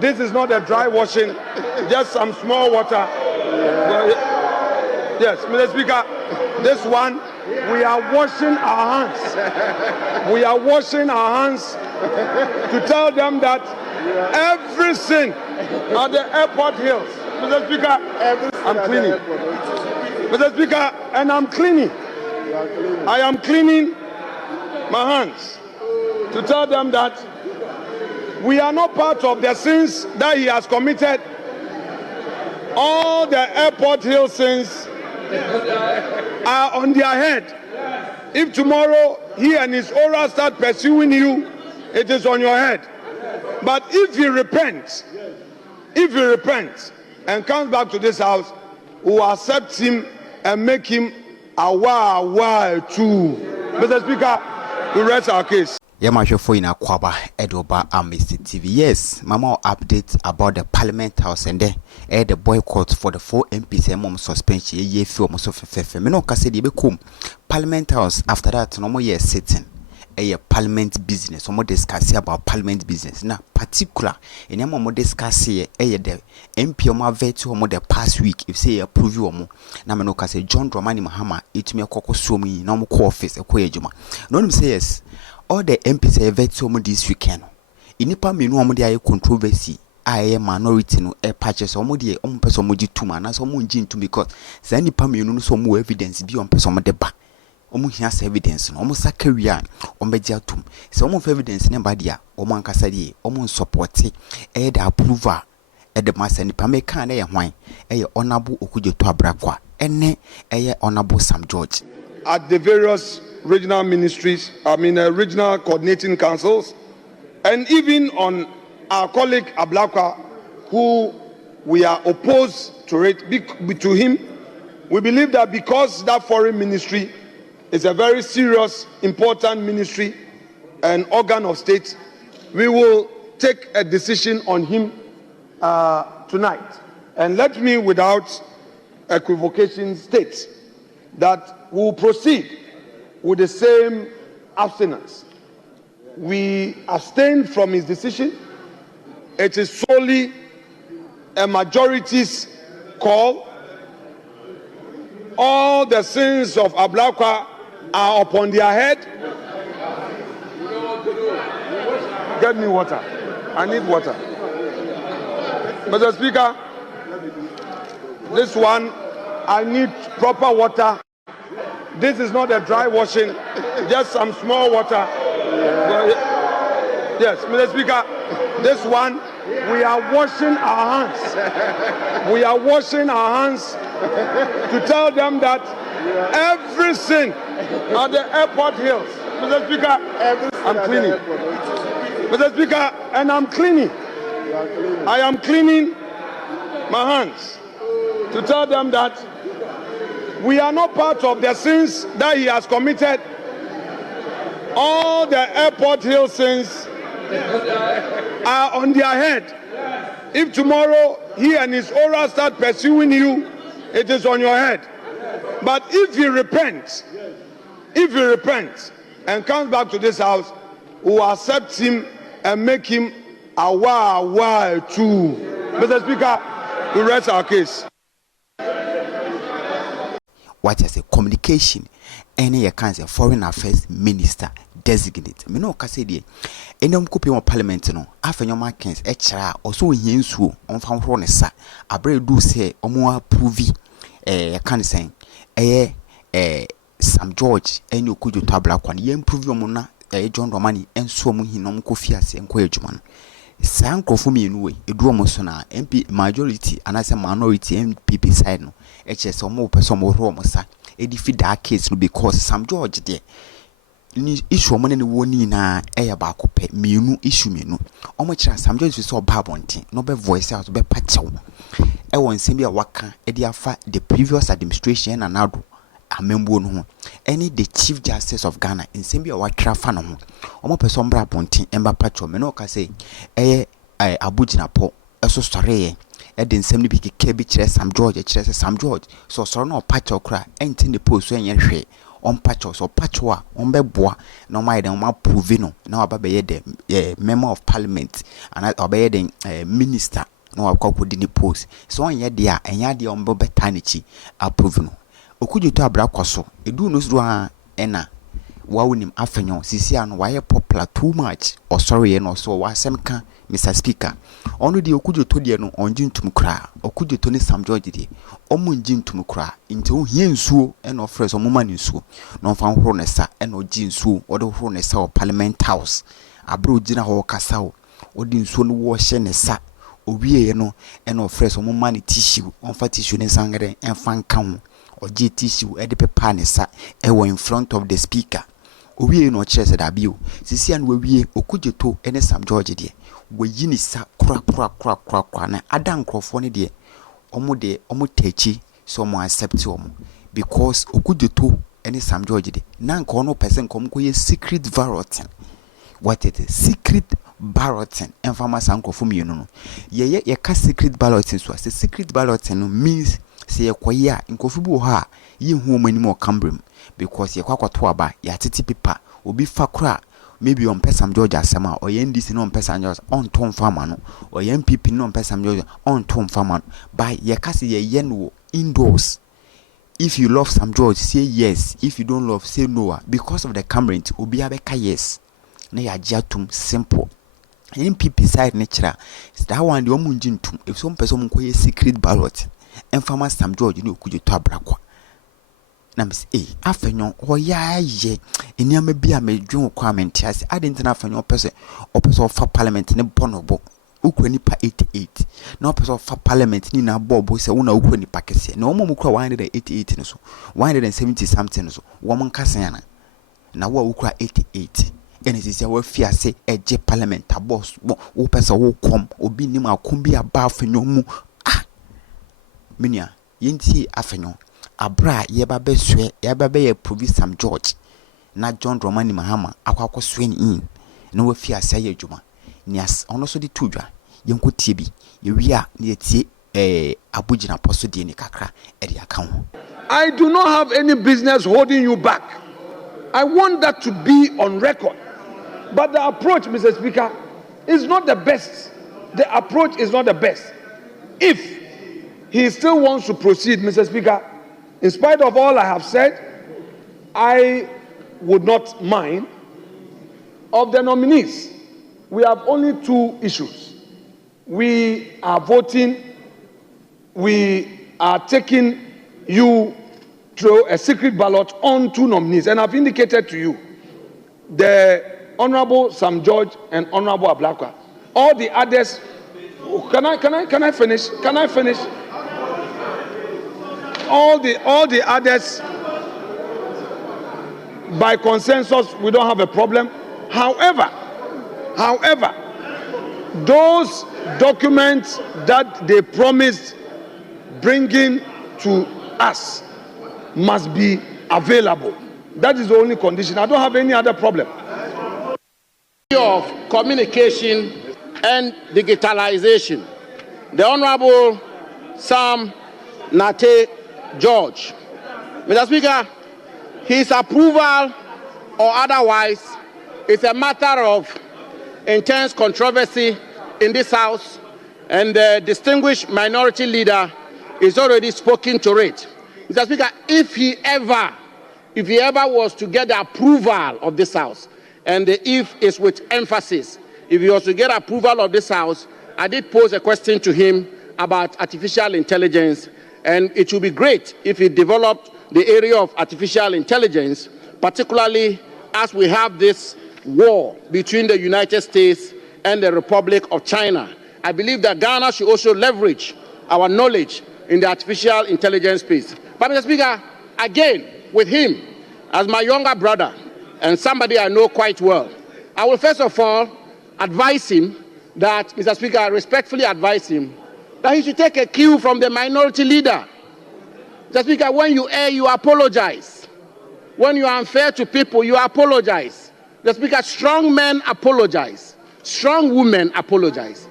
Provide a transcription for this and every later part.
This is not a dry washing, just some small water. Well, yes, Mr. Speaker, this one, we are washing our hands. We are washing our hands to tell them that every sin at the airport hills, Mr. Speaker, I'm cleaning. Mr. Speaker, and I'm cleaning. I am cleaning my hands to tell them that we are not part of the sins that he has committed. All the airport hill sins are on their head. If tomorrow he and his aura start pursuing you, it is on your head. But if he repents and comes back to this house, we will accept him and make him awa too. Mr. Speaker, we rest our case. Yamashofo in Akwaba, Edoba Amnesty TV. Yes, Mama update about the Parliament House and the boycott for the 4 MPs and mom suspension. Ye feel most of fefe. Me no kase di bekum. Parliament House after that no more year sitting. A parliament business. Omo discuss about parliament business. Na particular in omo discuss here the MP omo veto omo the past week if say approve omo. Na me no kase John Dramani Mahama itumi akoko so mi na omo ko office ekoye adwuma. No nim say yes. All the MPs have veto omo this weekend. Inipa menu omo dey controversy. I minority no purchase omo dey omo person omo di tuma na so omo nji ntu because say nipa menu no so omo evidence bi on person omo dey ba. Omo hias evidence no omo sakawia omo beji atum. So omo evidence ne ba dia omo ankasa dey omo support the approval the master nipa me kan na ye hwan honorable Okudzeto Ablakwa ene honorable Sam George at the various regional ministries, regional coordinating councils, and even on our colleague Ablakwa, who we are opposed to to him. We believe that because that foreign ministry is a very serious, important ministry and organ of state, we will take a decision on him tonight. And let me, without equivocation, state that we will proceed with the same abstinence. We abstain from his decision. It is solely a majority's call. All the sins of Ablakwa are upon their head. Get me water. I need water. Mr. Speaker, this one, I need proper water. This is not a dry washing, just some small water. Well, yes, Mr. Speaker, this one, we are washing our hands. We are washing our hands to tell them that every sin at the airport hills, Mr. Speaker, I'm cleaning. Mr. Speaker, and I'm cleaning. I am cleaning my hands to tell them that we are not part of the sins that he has committed. All the airport hill sins are on their head. If tomorrow he and his aura start pursuing you, it is on your head. But if he repents and comes back to this house, we will accept him and make him awa too. Mr. Speaker, we rest our case. What is a communication? Any a foreign affairs minister designate. Me no kase die. Any mkopi wa parliament no. Afenyo Markin HRA also hinsu on fan hro ne sa. Abre do say omo approve kan sen. Sam George eni Okudzeto Ablakwa ne improve omo na John Romani enso omo hinom ko fiase enko adwuma no. San krofo mienu we edu omo so na MP majority anase minority MPP side no. HS omo person mo hro omo sa. Edifi that case no because Sam George there ni issue omo ne woni na ba akopɛ mienu issue mienu omo kira Sam George so ba bonten no be voice out be pachew won nsɛm bi a waka afa the previous administration na nado amembo no ho any the Chief Justice of Ghana nsɛm bi a watra fa no ho omo person bra bonten emba pachew me no ka say abuginapo eso sɔre the nsɛm no bi keke bi kire Sam George kire Sam George so sɔre no pachew kra enti ne post so enye hwe on patchos or patchwa on beboa no my den ma provino now ababe the member of parliament and obey the minister no akwa di ni post so on ye dia enya dia on betanichi approvino Okudzeto Ablakwa so edu no so ha ena wawunim Afenyo sisi ano waye popular too much or sorry no so wasem ka Mr. Speaker onu de Okudzeto de no onjintum kra Okudzeto ni Sam George de omu njintum kra nti o hie nsuo ena ofre so moma ni nsuo no fa horo ne sa ena oji nsuo o de horo ne sa o Parliament House abro ogina ho kasa o odi nsuo no wo hye ne sa owie no ena ofre so moma ni tissue on fa tissue ne sangere enfa nka ho oji tissue e de pepa ne sa e wo in front of the speaker owie no kire se da bio sisi an wawie Okudzeto ene Sam George de wayi ni sa kra na adan krofo ne de omo techi so mo accept omo because Okudzeto ene Sam George de na nka ono person kom ko ye secret balloting what it is secret balloting enfama sankrofo mi no ye ka secret balloting so as secret balloting no means say yekoye a nkofu bi wo ha ye hu mani mo cambrem because ye kwakwato aba ya titi pipa obi fakra maybe on Sam George asema or NDC no on Sam George on tom farmer no or NPP no on Sam George on tom farmer by ye kasi ye no indoors. If you love Sam George say yes, if you don't love say no because of the cambrent obi abeka yes na ya jatum simple. NPP side nature that one the omunjintum if some person ko ye secret ballot and farmer Sam George ni Okudzeto Ablakwa na mis Afenyo oya ye eniama bia medwon kwa mentiase adent na Afenyo pese fa parliament ne bonobo ukwa nipa 88 na opese fa parliament ni na bobo se wona ukwa nipa kese na omo mukwa 188 no so 170 something no so wo monkasen na wo ukwa 88 ene sisi wa fiase eje parliament boss wo pese wo kom obi nim akom bi aba Afenyo mu minia yenti Afenyo abra yeba beswe yeba be approve Sam George na John Dramani Mahama akwakwo swen in na wa fi asa ye adwuma ni as ono so de tudwa yenko tie bi ye wia na yetie abugina poso de ni kakra e de aka ho. I do not have any business holding you back. I want that to be on record. But the approach, Mr. Speaker, is not the best. The approach is not the best. If he still wants to proceed, Mr. Speaker, in spite of all I have said, I would not mind. Of the nominees, we have only two issues. We are voting, we are taking you through a secret ballot on two nominees. And I've indicated to you, the Honorable Sam George and Honorable Ablakwa. All the others, can I finish? Can I finish? All the others, by consensus, we don't have a problem. However, those documents that they promised bringing to us must be available. That is the only condition. I don't have any other problem. Of communication and digitalization, the Honorable Sam George. Mr. Speaker, his approval or otherwise is a matter of intense controversy in this House, and the distinguished minority leader is already spoken to it. Mr. Speaker, if he ever was to get the approval of this House, and the if is with emphasis, if he was to get approval of this House, I did pose a question to him about artificial intelligence, and it would be great if he developed the area of artificial intelligence, particularly as we have this war between the United States and the Republic of China. I believe that Ghana should also leverage our knowledge in the artificial intelligence space. But Mr. Speaker, again, with him, as my younger brother and somebody I know quite well, I will first of all advise him that, Mr. Speaker, I respectfully advise him that he should take a cue from the minority leader. Mr. Speaker, when you err, you apologize. When you are unfair to people, you apologize. Mr. Speaker, strong men apologize. Strong women apologize.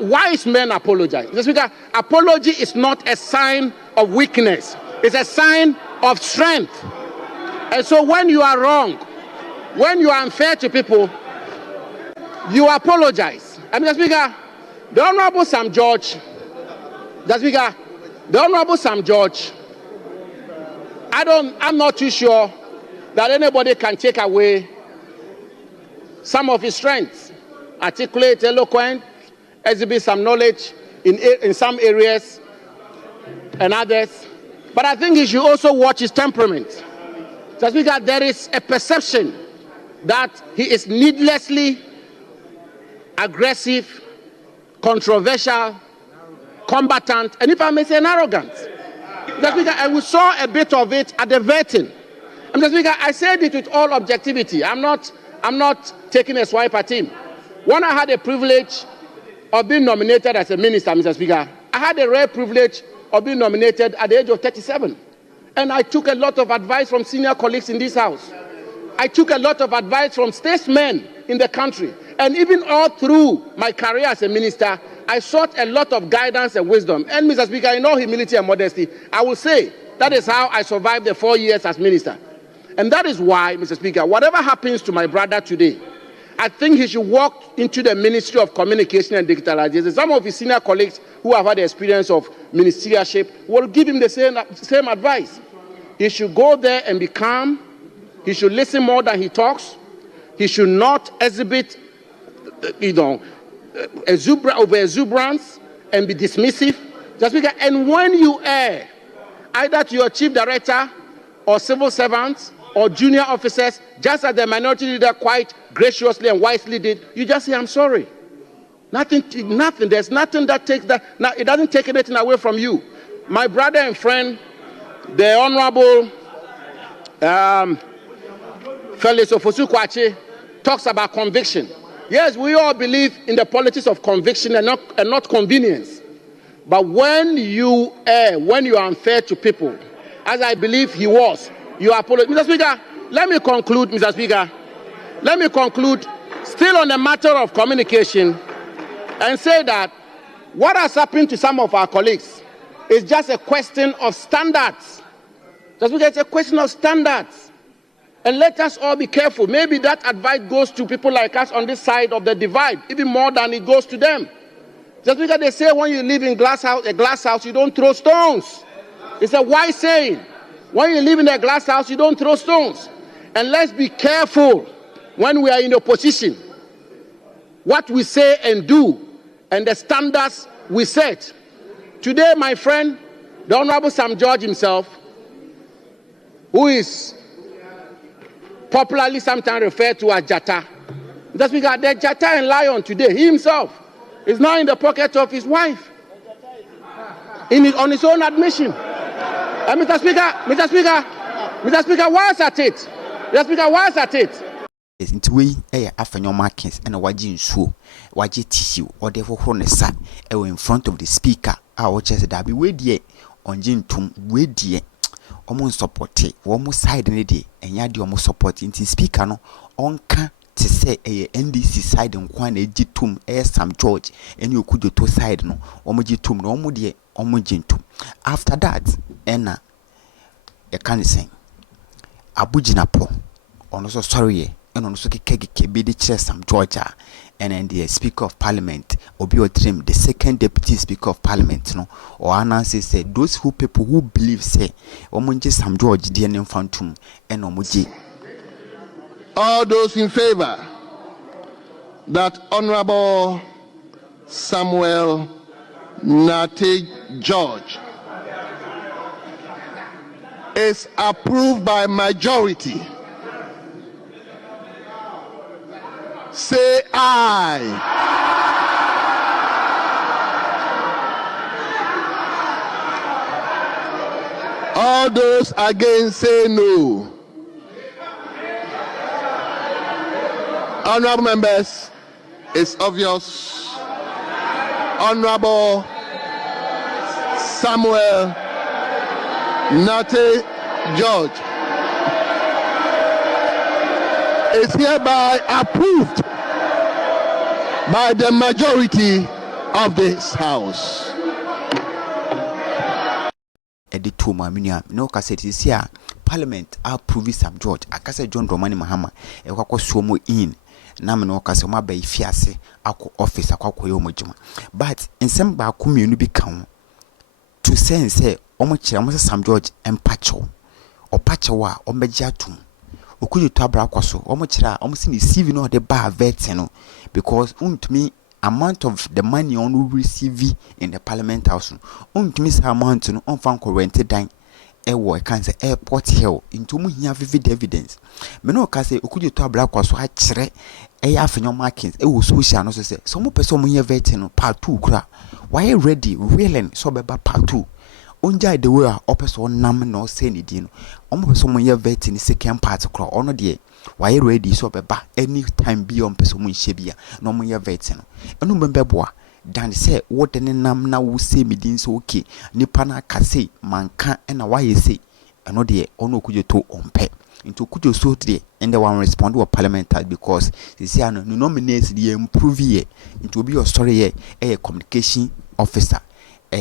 Wise men apologize. Mr. Speaker, apology is not a sign of weakness. It's a sign of strength. And so when you are wrong, when you are unfair to people, you apologize. Mr. Speaker, the Honorable Sam George, Mr. Speaker, the Honorable Sam George, I'm not too sure that anybody can take away some of his strengths. Articulate, eloquent, exhibit some knowledge in some areas and others. But I think he should also watch his temperament. Mr. Speaker, there is a perception that he is needlessly aggressive, controversial, combatant, and if I may say, arrogant. Mr. Speaker, and we saw a bit of it at the vetting. Mr. Speaker, I said it with all objectivity. I'm not taking a swipe at him. When I had the privilege of being nominated as a minister, Mr. Speaker, I had the rare privilege of being nominated at the age of 37. And I took a lot of advice from senior colleagues in this house. I took a lot of advice from statesmen in the country. And even all through my career as a minister, I sought a lot of guidance and wisdom. And Mr. Speaker, in all humility and modesty, I will say that is how I survived the 4 years as minister. And that is why, Mr. Speaker, whatever happens to my brother today, I think he should walk into the Ministry of Communication and Digitalization. Some of his senior colleagues who have had the experience of ministerialship will give him the same advice. He should go there and be calm. He should listen more than he talks. He should not exhibit, exuberance and be dismissive. Mr. Speaker, and when you err, either to your chief director or civil servants or junior officers, just as the minority leader quite graciously and wisely did, you just say, I'm sorry. Nothing. There's nothing that takes that. Now, it doesn't take anything away from you. My brother and friend, the Honorable Felix Ofosu-Kwakye, talks about conviction. Yes, we all believe in the politics of conviction and not convenience. But when you err, when you are unfair to people, as I believe he was, you apologize. Mr. Speaker, let me conclude, Mr. Speaker. Let me conclude, still on the matter of communication, and say that what has happened to some of our colleagues is just a question of standards. Mr. Speaker, it's a question of standards. And let us all be careful. Maybe that advice goes to people like us on this side of the divide, even more than it goes to them. Just because they say when you live in a glass house, you don't throw stones. It's a wise saying. When you live in a glass house, you don't throw stones. And let's be careful when we are in opposition, what we say and do, and the standards we set. Today, my friend, the Honorable Sam George himself, who is popularly sometimes referred to as Jata. That's because the Jata and Lion today, he himself, is now in the pocket of his wife, on his own admission. Mr. Speaker, why is at it? Mr. Speaker, why is at it? Into we Afenyo Markin and a waji nsuo, waji tissue, or therefore honest in front of the speaker. Our chest that be way dear on Jin Tum, way dear. Almost support it, almost side in the day, and yadi almost support in speaker no on can to say a NDC side and one a jitum Sam George and you could do to side no omojitum no omudie omojintum. After that, Enna a can sing Abujinapo on also sorry and on also keke be the chair Sam Georgia and then the Speaker of Parliament Obi Trim, the second Deputy Speaker of Parliament, no, or announce say those people who believe say Omunji Sam George DNA Phantom and Omuji. All those in favor that Honorable Samuel Nate George is approved by majority, say aye. All those against say no. Honorable members, it's obvious. Honorable Samuel Nate George is hereby approved by the majority of this House. Edituma minia no cassette is here. parliament approve Sam George akase John Dramani Mahama ekwakọ suomo in na me no kase mo aba ifiase akọ office akọ yo mojuma but nsem ba ko mienu bi kan to say omo kire omo Sam George empacho opacho a ombeji atum Okudzeto Ablakwa so omo kire omo si ni CV no de ba vet no because untumi amount of the money on receive in the parliament house untumi sa amount no on fan rent dan ewo cancer airport hill into mu hia vivid evidence me no ka say Okudzeto Ablakwa so a kire Afenyo Markin social no so say some person mo hia vet no part 2 kra why ready willing so beba part 2 onja the way opeso nam no say ni di no omo person mo hia vet ni second part kra ono de why ready so beba anytime be on person mo hia bia no mo hia vet no enu mbeboa dan say what ne nam na wo say me din so okay nipa na kase manka na why say eno de ono Okudzeto ompe into Okudzeto de and the one respond to Parliamentary because they say no nominates the improve here into be your story here a communication officer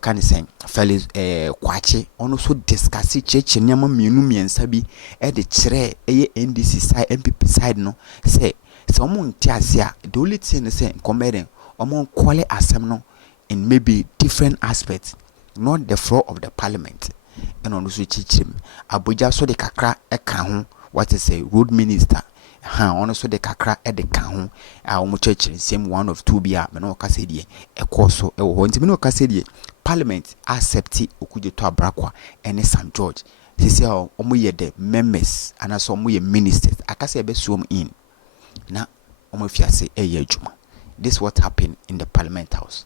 can say fellows kwache ono so discuss church nyama mienu miensa bi the chere NDC side MPP side no say someone tiasia the only thing say comedy among quality assembly in maybe different aspects not the floor of the parliament and on so chichim Abuja so the kakra eka what is a road minister also the kakra at the can our church same one of two bia no kasedi e course e wo ntimi no kasedi parliament accept Okudzeto Ablakwa and Sam George sisi omo ye the members and so omo ye ministers akase be suom in na omo fiase e ye adwuma. This what happened in the parliament house.